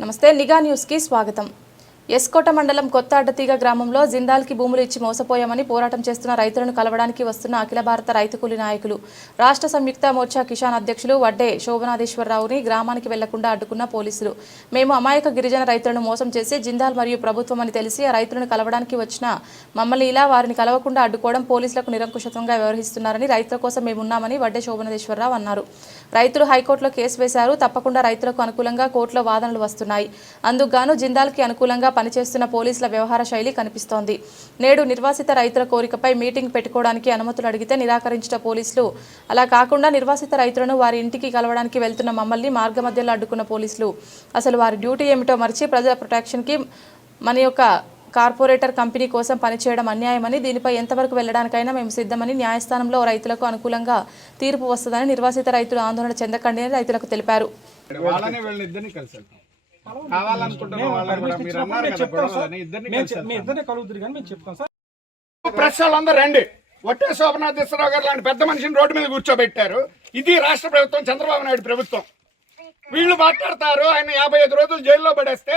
నమస్తే నిఘా న్యూస్కి స్వాగతం. ఎస్కోట మండలం కొత్త అడ్డతీగ గ్రామంలో జిందాల్కి భూములు ఇచ్చి మోసపోయామని పోరాటం చేస్తున్న రైతులను కలవడానికి వస్తున్న అఖిల భారత రైతు కూలీ నాయకులు. రాష్ట్ర సంయుక్త మోర్చా కిసాన్ అధ్యక్షులు వడ్డే శోభనాధేశ్వరరావుని గ్రామానికి వెళ్ళకుండా అడ్డుకున్న పోలీసులు. మేము అమాయక గిరిజన రైతులను మోసం చేసి జిందాల్ మరియు ప్రభుత్వం అని తెలిసి ఆ రైతులను కలవడానికి వచ్చిన మమ్మల్ని ఇలా వారిని కలవకుండా అడ్డుకోవడం పోలీసులకు నిరంకుశత్వంగా వ్యవహరిస్తున్నారని రైతుల కోసం మేమున్నామని వడ్డే శోభనాధేశ్వరరావు అన్నారు. రైతులు హైకోర్టులో కేసు వేశారు. తప్పకుండా రైతులకు అనుకూలంగా కోర్టులో వాదనలు వస్తున్నాయి. అందుకుగాను జిందాల్కి అనుకూలంగా పనిచేస్తున్న పోలీసుల వ్యవహార శైలి కనిపిస్తోంది. నేడు నిర్వాసిత రైతుల కోరికపై మీటింగ్ పెట్టుకోవడానికి అనుమతులు అడిగితే నిరాకరించిన పోలీసులు. అలా కాకుండా నిర్వాసిత రైతులను వారి ఇంటికి కలవడానికి వెళ్తున్న మమ్మల్ని మార్గమధ్యలో అడ్డుకున్న పోలీసులు. అసలు వారి డ్యూటీ ఏమిటో మరిచి ప్రజల ప్రొటెక్షన్కి మన యొక్క కార్పొరేటర్ కంపెనీ కోసం పనిచేయడం అన్యాయమని దీనిపై ఎంతవరకు వెళ్ళడానికైనా మేము సిద్ధమని న్యాయస్థానంలో రైతులకు అనుకూలంగా తీర్పు వస్తుందని నిర్వాసిత రైతులు ఆందోళన చెందకండి అని రైతులకు తెలిపారు. కావాలనుకుంటున్న వాళ్ళని కూడా మీరు అన్నారు కదా గొడవలని ఇద్దరిని కలిసి మీ ఇద్దరే కలుగుతారు కానీ మేము చెప్తాం సార్. ప్రెస్ వాళ్ళందరూ రండి. ఒట్టే శోభనాథేశ్వరరావు గారు లాంటి పెద్ద మనిషిని రోడ్డు మీద కూర్చోబెట్టారు. ఇది రాష్ట్ర ప్రభుత్వం చంద్రబాబు నాయుడు ప్రభుత్వం. వీళ్ళు మాట్లాడతారు ఆయన యాభై ఐదు రోజులు జైల్లో పడేస్తే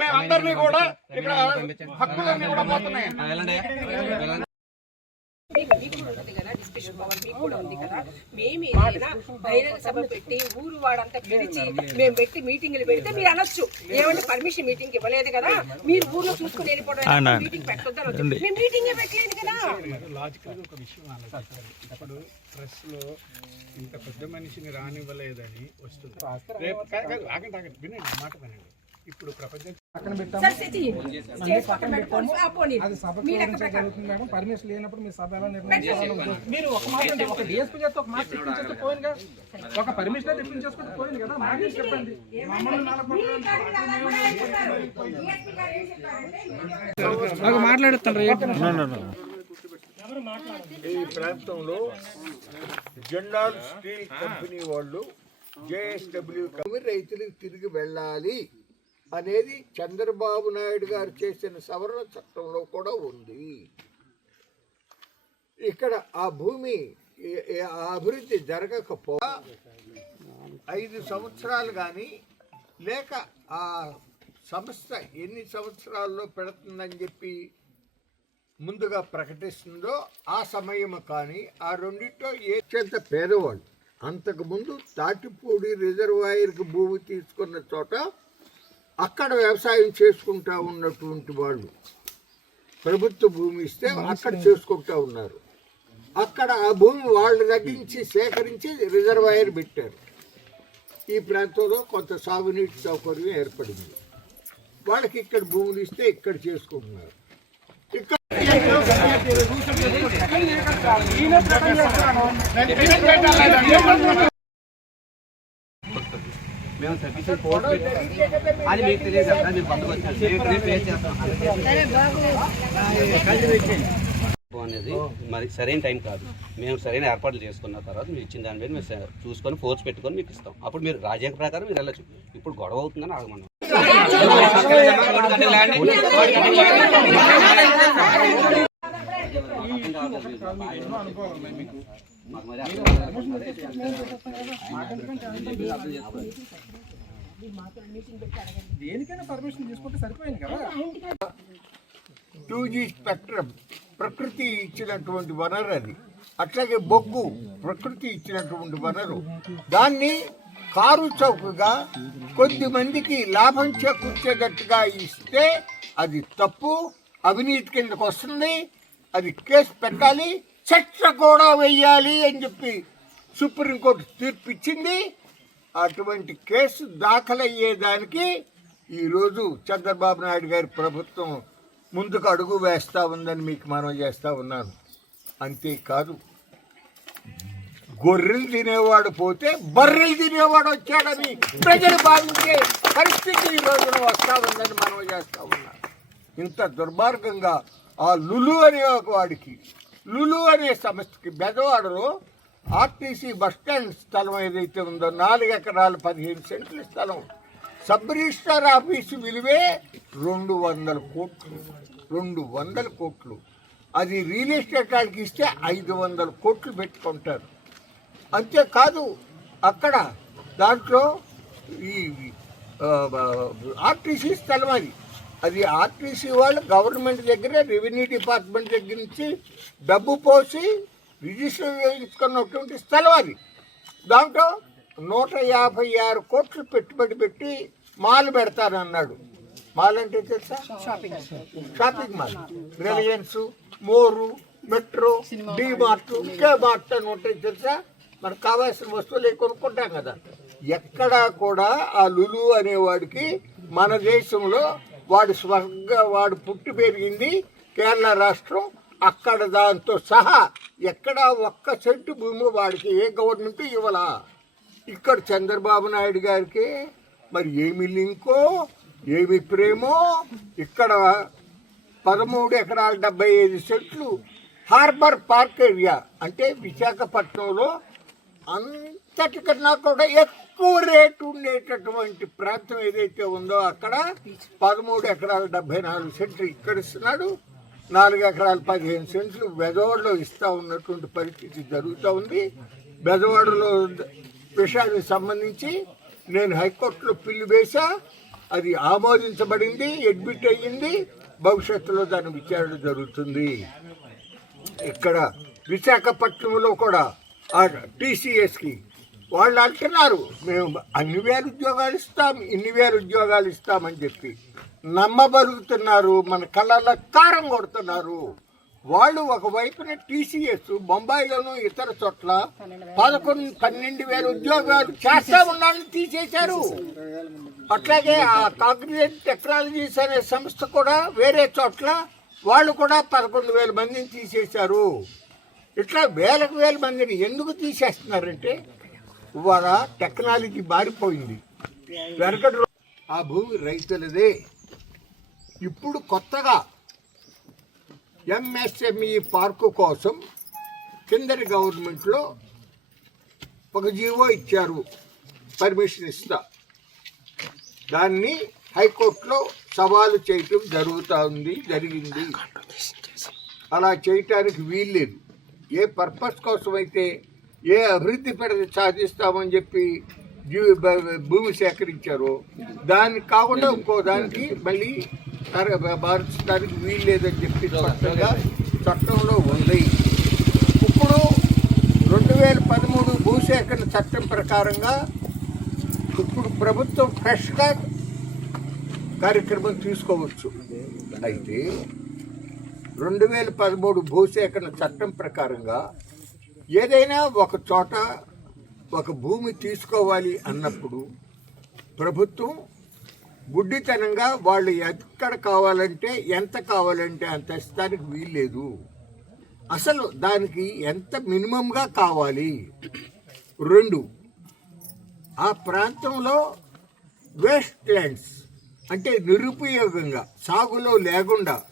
మేమందరినీ కూడా ఇక్కడ హక్కులన్నీ కూడా పోతున్నాయి. మీకు మీకు కూడా ఉంది కదా డిస్కషన్ పవర్ మీకు కూడా ఉంది కదా? మేము ఏదైనా బహిరంగ సభ పెట్టి ఊరు వాడంతా పిలిచి మేము పెట్టి మీటింగ్లు పెడితే మీరు అనొచ్చు. ఏమంటే పర్మిషన్ మీటింగ్ ఇవ్వలేదు కదా? మీరు ఊర్లో చూసుకుని వెళ్ళిపోవడం మీటింగ్ పెట్టొద్దని అనొచ్చు. మేము మీటింగే పెట్టలేదు కదా? లాజికల్ ఒక విషయం ఆలోచించాలి ఇప్పుడు ప్రెస్లో ఇంత పెద్ద మనిషిని రానివ్వలేదని వస్తుంది. రేపు కాదు, కాదు, ఆగండి ఆగండి. వినండి మాట వినండి. ఇప్పుడు ప్రపంచం పక్కన పెట్టాము పర్మిషన్ లేనప్పుడు మీ సభ ఎలా నిర్ణయించాలని మీరు ఒక మాట ఒక డిఎస్పీ చేస్తే ఒక మాట తెప్పించేస్తే పోయింది కదా. ఒక పర్మిషన్ తెప్పించేసుకుంటే పోయింది కదా. మాకే చెప్పండి. మమ్మల్ని ఈ ప్రాంతంలో జెండాల్ స్టీల్ కంపెనీ వాళ్ళు జేఎస్డబ్ల్యూ రైతులకు తిరిగి వెళ్ళాలి? అనేది చంద్రబాబు నాయుడు గారు చేసిన సవరణ చట్టంలో కూడా ఉంది. ఇక్కడ ఆ భూమి అభివృద్ధి జరగకపో ఐదు సంవత్సరాలు కానీ లేక ఆ సంస్థ ఎన్ని సంవత్సరాల్లో పెడుతుందని చెప్పి ముందుగా ప్రకటిస్తుందో ఆ సమయం కానీ ఆ రెండింటిలో ఏ అత్యంత పేదవాళ్ళు. అంతకుముందు తాటిపూడి రిజర్వాయర్కి భూమి తీసుకున్న చోట అక్కడ వ్యవసాయం చేసుకుంటా ఉన్నటువంటి వాళ్ళు ప్రభుత్వ భూమి ఇస్తే అక్కడ చేసుకుంటా ఉన్నారు. అక్కడ ఆ భూమి వాళ్ళు తగ్గించి సేకరించి రిజర్వాయర్ పెట్టారు. ఈ ప్రాంతంలో కొంత సాగునీటి సౌకర్యం ఏర్పడింది. వాళ్ళకి ఇక్కడ భూములు ఇస్తే ఇక్కడ చేసుకుంటున్నారు. ఇక్కడ మేము సఫిషియెంట్ ఫోర్స్ అది మీకు తెలియదు కదా మీరు పండుగ వచ్చారు. మేము ఫేస్ చేస్తాం. అనేది మరి సరైన టైం కాదు. మేము సరైన ఏర్పాట్లు చేసుకున్న తర్వాత మీరు ఇచ్చిన దాని మీద మీరు స- చూసుకొని ఫోర్స్ పెట్టుకొని మీకు ఇస్తాం. అప్పుడు మీరు రాజ్యాంగ ప్రకారం మీరు వెళ్ళచ్చు. ఇప్పుడు గొడవ అవుతుందని ఆగమన్నాం మాకు దేనికైనా పర్మిషన్ తీసుకుంటే సరిపోయింది కదా. టూ జీ స్పెక్ట్రమ్ ప్రకృతి ఇచ్చినటువంటి వనరు అది. అట్లాగే బొగ్గు ప్రకృతి ఇచ్చినటువంటి వనరు. దాన్ని కారు చౌకగా కొద్ది మందికి లాభం చేకూర్చేటట్టుగా ఇస్తే అది తప్పు. అవినీతి కిందకు వస్తుంది. అది కేసు పెట్టాలి. చట్ట కూడా వెయ్యాలి అని చెప్పి సుప్రీంకోర్టు తీర్పిచ్చింది. అటువంటి కేసు దాఖలయ్యేదానికి ఈరోజు చంద్రబాబు నాయుడు గారి ప్రభుత్వం ముందుకు అడుగు వేస్తూ ఉందని మీకు మనం చేస్తూ ఉన్నాను. అంతేకాదు గొర్రెలు తినేవాడు పోతే బర్రెలు తినేవాడు వచ్చాడని ప్రజలు భావించే పరిస్థితి ఈ రోజున వస్తా ఉందని మనం చేస్తూ ఉన్నాం ఇంత దుర్మార్గంగా ఆ లులు అనే ఒక వాడికి లులు అనే సంస్థకి బెదవాడలో ఆర్టీసీ బస్ స్టాండ్ స్థలం ఏదైతే ఉందో నాలుగు ఎకరాలు పదిహేను సెంట్ల స్థలం. సబ్ రిజిస్టార్ ఆఫీసు విలువే రెండు వందల కోట్లు. రెండు వందల కోట్లు. అది రియల్ ఎస్టేట్ వాళ్ళకి ఇస్తే ఐదు వందల కోట్లు పెట్టుకుంటారు. అంతేకాదు అక్కడ దాంట్లో ఈ ఆర్టీసీ స్థలం అది. అది ఆర్టీసీ వాళ్ళు గవర్నమెంట్ దగ్గర రెవెన్యూ డిపార్ట్మెంట్ దగ్గర నుంచి డబ్బు పోసి రిజిస్టర్ చేయించుకున్నటువంటి స్థలం అది. దాంట్లో నూట యాభై ఆరు కోట్లు పెట్టుబడి పెట్టి మాల్ పెడతానన్నాడు. మాల్ అంటే తెలుసా? Shopping mall Reliance More Metro D Mart K Mart అని ఉంటాయి తెలుసా? మనకు కావాల్సిన వస్తువులు కొనుక్కుంటాం కదా? ఎక్కడా కూడా ఆ లులు అనేవాడికి మన దేశంలో వాడు స్వర్గ వాడు పుట్టి పెరిగింది కేరళ రాష్ట్రం. అక్కడ దాంతో సహా ఎక్కడ ఒక్క సెంటు భూమి వాడికి ఏ గవర్నమెంట్ ఇవ్వలా. ఇక్కడ చంద్రబాబు నాయుడు గారికి మరి ఏమి లింకో ఏమి ప్రేమో ఇక్కడ పదమూడు ఎకరాల డెబ్బై ఐదు సెంట్లు హార్బర్ పార్క్ ఏరియా. అంటే విశాఖపట్నంలో అంతటికన్నా కూడా ఎక్కువ రేటు ఉండేటటువంటి ప్రాంతం ఏదైతే ఉందో అక్కడ పదమూడు ఎకరాల డెబ్బై నాలుగు సెంట్లు ఇక్కడ ఇస్తున్నాడు. నాలుగు ఎకరాల పదిహేను సెంట్లు బెదవాడలో ఇస్తూ ఉన్నటువంటి పరిస్థితి జరుగుతూ ఉంది. బెదవాడలో విషయానికి సంబంధించి నేను హైకోర్టులో పిల్లు వేసా అది ఆమోదించబడింది అడ్మిట్ అయ్యింది. భవిష్యత్తులో దాని విచారణ జరుగుతుంది. ఇక్కడ విశాఖపట్నంలో కూడా టీసీఎస్కి వాళ్ళు అంటున్నారు మేము అన్ని వేల ఉద్యోగాలు ఇస్తాం ఇన్ని వేల ఉద్యోగాలు ఇస్తామని చెప్పి. నమ్మబలుగుతున్నారు మన కళ్ళల్లో కారం కొడుతున్నారు. వాళ్ళు ఒకవైపున టీసీఎస్ బొంబాయిలోను ఇతర చోట్ల పదకొండు పన్నెండు వేల ఉద్యోగాలు చేస్తా ఉన్నారని తీసేశారు. అట్లాగే ఆ కాగ్నిజెంట్ టెక్నాలజీస్ అనే సంస్థ కూడా వేరే చోట్ల వాళ్ళు కూడా పదకొండు వేల మందిని తీసేశారు. ఇట్లా వేలకు వేల మందిని ఎందుకు తీసేస్తున్నారంటే ఇవాళ టెక్నాలజీ బారిపోయింది వెనకటి ఆ భూమి రైతులదే. ఇప్పుడు కొత్తగా ఎంఎస్ఎంఈ పార్కు కోసం కిందటి గవర్నమెంట్లో ఒక జీవో ఇచ్చారు. పర్మిషన్ ఇస్తా. దాన్ని హైకోర్టులో సవాలు చేయటం జరుగుతూ ఉంది జరిగింది. అలా చేయటానికి వీల్లేదు. ఏ పర్పస్ కోసం అయితే ఏ అభివృద్ధి పెడితే సాధిస్తామని చెప్పి భూమి సేకరించారో. దానికి కాకుండా ఇంకో దానికి మళ్ళీ తర- వీలు లేదని చెప్పి స్పష్టంగా చట్టంలో ఉంది. ఇప్పుడు రెండు వేల పదమూడు భూసేకరణ చట్టం ప్రకారంగా ఇప్పుడు ప్రభుత్వం ఫ్రెష్గా కార్యక్రమం తీసుకోవచ్చు. అయితే రెండు వేల పదమూడు భూసేకరణ చట్టం ప్రకారంగా ఏదైనా ఒక చోట ఒక భూమి తీసుకోవాలి అన్నప్పుడు ప్రభుత్వం గుడ్డితనంగా వాళ్ళు ఎక్కడ కావాలంటే ఎంత కావాలంటే అంత ఇస్తానికి వీల్లేదు. అసలు దానికి ఎంత మినిమంగా కావాలి? రెండు ఆ ప్రాంతంలో వేస్ట్ ల్యాండ్స్ అంటే నిరుపయోగంగా సాగులో లేకుండా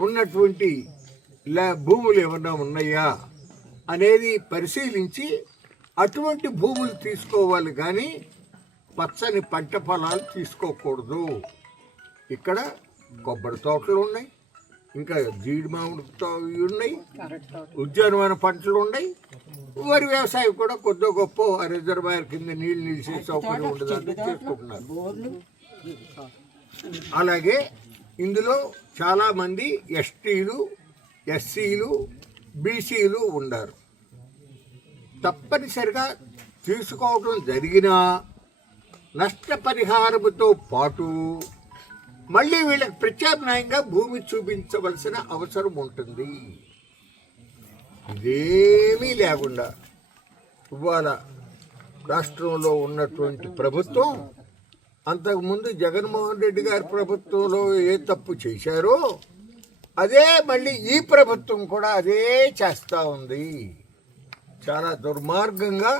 ఉన్నటువంటి లే- భూములు ఏమన్నా ఉన్నాయా? అనేది పరిశీలించి అటువంటి భూములు తీసుకోవాలి కానీ పచ్చని పంట పొలాలు తీసుకోకూడదు. ఇక్కడ కొబ్బరి తోటలు ఉన్నాయి ఇంకా జీడి మామిడి ఉన్నాయి ఉద్యానవన పంటలు ఉన్నాయి. వరి వ్యవసాయం కూడా కొద్ది గొప్ప రిజర్వాయర్ కింద నీళ్ళు నిలిచే సౌకర్యం ఉండదని చేసుకుంటున్నారు. అలాగే ఇందులో చాలామంది ఎస్టీలు ఎస్సీలు బీసీలు ఉండరు. తప్పనిసరిగా తీసుకోవడం జరిగిన నష్టపరిహారముతో పాటు మళ్ళీ వీళ్ళకి ప్రత్యామ్నాయంగా భూమి చూపించవలసిన అవసరం ఉంటుంది. ఇదేమీ లేకుండా ఇవాళ రాష్ట్రంలో ఉన్నటువంటి ప్రభుత్వం అంతకుముందు జగన్మోహన్ రెడ్డి గారి ప్రభుత్వంలో ఏ తప్పు చేశారో అదే మళ్ళీ ఈ ప్రభుత్వం కూడా అదే చేస్తూ ఉంది. చాలా దుర్మార్గంగా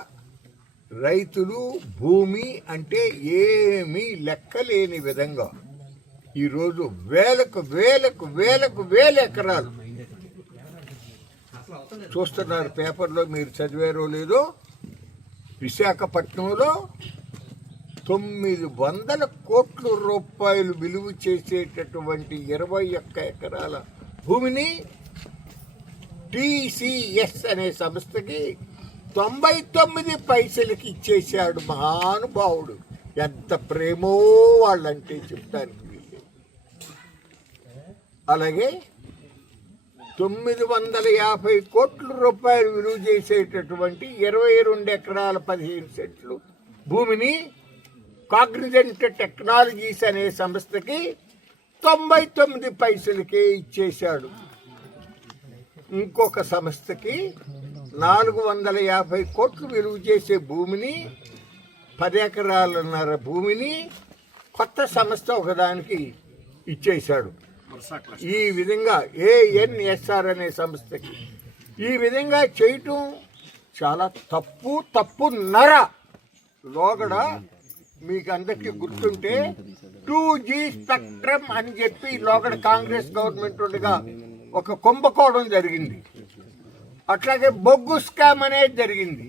రైతులు భూమి అంటే ఏమీ లెక్కలేని విధంగా ఈరోజు వేలకు వేలకు వేలకు వేల ఎకరాలు. చూస్తున్నారు పేపర్లో మీరు చదివారో లేదో? విశాఖపట్నంలో తొమ్మిది వందల కోట్ల రూపాయలు విలువ చేసేటటువంటి ఇరవై ఒక్క ఎకరాల భూమిని టీసీఎస్ అనే సంస్థకి తొంభై తొమ్మిది పైసలకి ఇచ్చేశాడు మహానుభావుడు. ఎంత ప్రేమో వాళ్ళంటే చెప్తానికి అలాగే తొమ్మిది వందల యాభై కోట్ల రూపాయలు విలువ చేసేటటువంటి ఇరవై రెండు ఎకరాల పదిహేను సెంట్లు భూమిని కాగ్నిజెంట్ టెక్నాలజీస్ అనే సంస్థకి తొంభై తొమ్మిది పైసలకే ఇచ్చేశాడు. ఇంకొక సంస్థకి నాలుగు వందల యాభై కోట్లు విలువ చేసే భూమిని పది ఎకరాలన్నర భూమిని కొత్త సంస్థ ఒకదానికి ఇచ్చేశాడు. ఈ విధంగా ఏఎన్ఎస్ఆర్ అనే సంస్థకి ఈ విధంగా చేయటం చాలా తప్పు తప్పు నర లోగడ మీకు అందరికీ గుర్తుంటే టూ జీ స్పెక్ట్రమ్ అని చెప్పి లోగడ కాంగ్రెస్ గవర్నమెంట్ ఉండగా ఒక కుంభకోణం జరిగింది. అట్లాగే బొగ్గు స్కామ్ అనేది జరిగింది.